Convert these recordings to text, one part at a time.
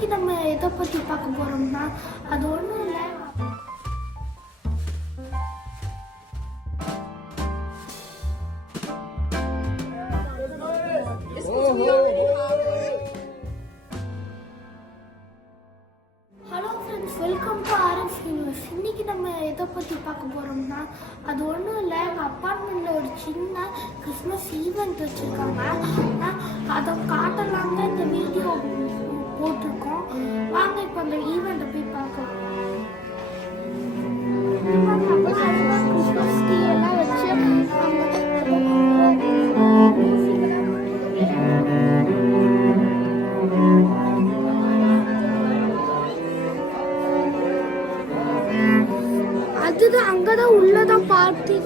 இன்னைக்கு நம்ம எதை பற்றி பார்க்க போகிறோம்னா அது ஒன்றும் இல்லை. Hello friends, welcome to RF universe. இன்னைக்கு நம்ம எதை பற்றி பார்க்க போகிறோம்னா அது ஒன்றும் இல்லை. எங்கள் அப்பார்ட்மெண்ட்டில் ஒரு சின்ன கிறிஸ்மஸ் ஈவெண்ட் வச்சுருக்காங்க. அதை காட்டலாம் தான் இந்த வீடியோ போட்டிருக்கோம். வாங்க இப்போ அந்த ஈவெண்ட்டை போய் பார்க்கலாம். கிறிஸ்மஸ் ட்ரீ எல்லாம் வச்சு அதுதான் அங்கதான் உள்ளதான் பார்ட்டி.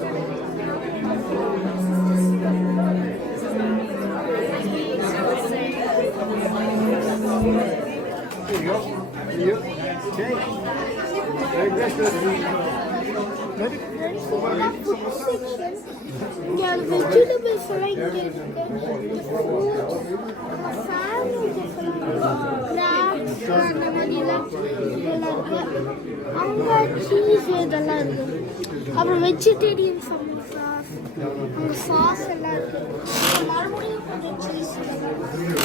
இங்க வெஜிடபிள்ஸ் எல்லாம் இங்க இருக்கு. அந்த மாதிரி எல்லாம் இதெல்லாம் இருக்கு. அங்க சீஸ் இதெல்லாம் இருக்கு. அப்புறம் வெஜிடேரியன் சமோசா, அங்க சாஸ் எல்லாம் இருக்கு. மறுபடியும் கொஞ்சம் சீஸ்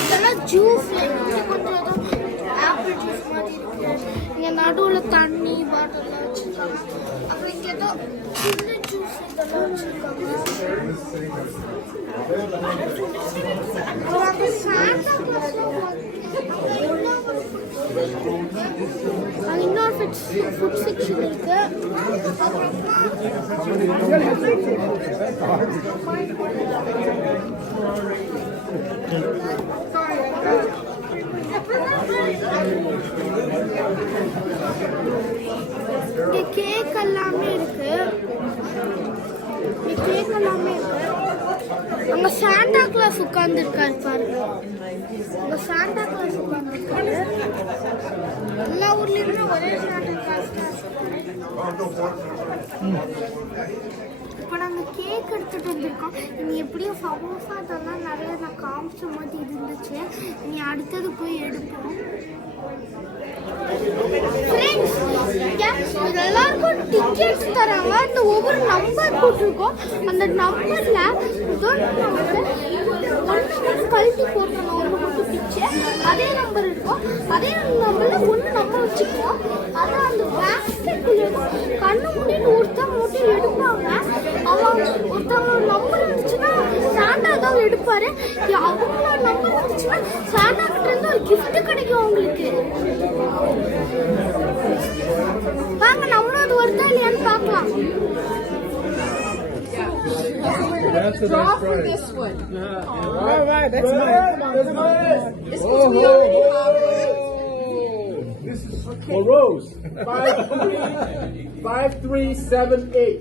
இதெல்லாம் ஜூஸ் கொஞ்சம் ஆப்பிள் ஜூஸ் மாதிரி இருக்கு. இங்க நடுவில் தண்ணி பாட்டில் வச்சிருக்காங்க. அப்புறம் இங்க ஏதோ சின்ன ஜூஸ் இதெல்லாம் வச்சிருக்காங்க. அப்புறம் அங்க சாண்டா கிளாஸ்லாம் இன்னொரு ஃபுட் செக்ஷன் இருக்கு. இங்க கேக் எல்லாமே இருக்கு. அங்க சாண்டா கிளாஸ் உட்கார்ந்து இருக்காரு பாருங்க. அங்க சாண்டா கிளாஸ் உட்கார்ந்து இருக்காரு. எல்லா ஊர்லயுமே ஒரே சாண்டா கிளாஸ் தான். இப்போ நாங்கள் கேக் எடுத்துகிட்டு வந்திருக்கோம். இனி எப்படியும் சமோசா அதெல்லாம் நிறைய நான் காமிச்ச மாதிரி இருந்துச்சு. இனி அடுத்தது போய் எடுப்போம். எல்லாருக்கும் டிக்கெட்ஸ் தராங்க. அந்த ஒவ்வொரு நம்பர் போட்டிருக்கோம். அந்த நம்பர்ல ஒன்று கழட்டி போட்டோம். ஒன்று மட்டும் பிச்சு அதே நம்பர் இருக்கும். அதே நம்பர்ல ஒன்று நம்ம வச்சுக்குவோம். அதை அந்த பேஸ்கெட்டுக்குள்ள கண்ணு மூடிட்டு ஒருத்தவங்க மட்டும் எடுப்பாங்க. அவங்க ஒருத்தவங்க நம்பர் இருந்துச்சுன்னா சாண்டா தான் எடுப்பாரு. அவங்களோட நம்பர் இருந்துச்சுன்னா சாண்டா கிட்ட இருந்து ஒரு கிஃப்ட் கிடைக்கும் அவங்களுக்கு. வாங்க நம்மளும் அது வருதா இல்லையான்னு பார்க்கலாம். That's a Draw nice for prize. this one. All right, that's mine. This one's we already have. This is for Rose. 5378.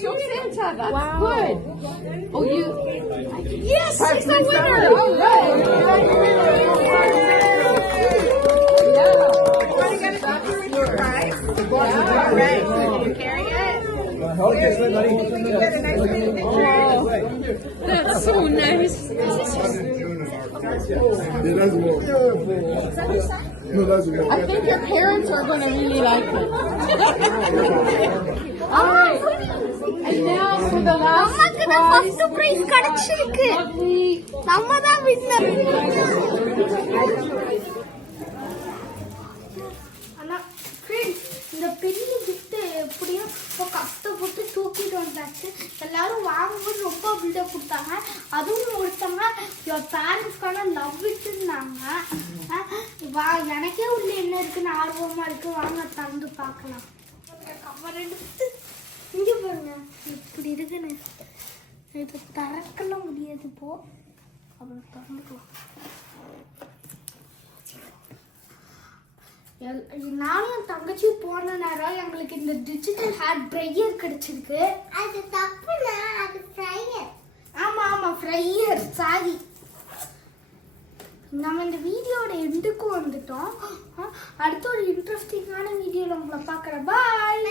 Show Santa. That's good. Oh, you. Yes, she's the winner. All right. That's your prize. All right. You carry it. That's so nice. Yeah, that's more. No, that's more. I think your parents are going to really like it. All right. And now for the last prize. Prize கிடைச்சிருக்கு. நம்ம தான் winner. ஆனா friends, இந்த பெரிய gift எப்படியும் கஷ்டப்பட்டு தூக்கிட்டு வந்தாச்சு. எல்லாரும் வாங்கும்போது ரொம்ப பில்டப் கொடுத்தாங்க. அதுவும் ஒருத்தவங்க பேரண்ட்ஸ்க்கான லவ் இட்டுருந்தாங்க. எனக்கே உள்ள என்ன இருக்குன்னு ஆர்வமா இருக்கு. வாங்க தந்து பார்க்கலாம். கவர் எடுத்து இங்க பாருங்க இப்படி இருக்குன்னு. இது திறக்கலாம் முடியாது. இப்போ அப்புறம் திறந்துக்கலாம். நானும் என் தங்கச்சி போன நேரம் எங்களுக்கு இந்த டிஜிட்டல் ஹேர் ட்ரையர் கிடைச்சிருக்கு. அது தப்புனா அது ஃப்ரையர். ஆமா ஆமா ஃப்ரையர். சாரி. நம்ம இந்த வீடியோட எண்டுக்கு வந்துட்டோம். அடுத்த ஒரு இன்ட்ரெஸ்டிங்கான வீடியோவில் உங்களை பார்க்குறேன். பாய்.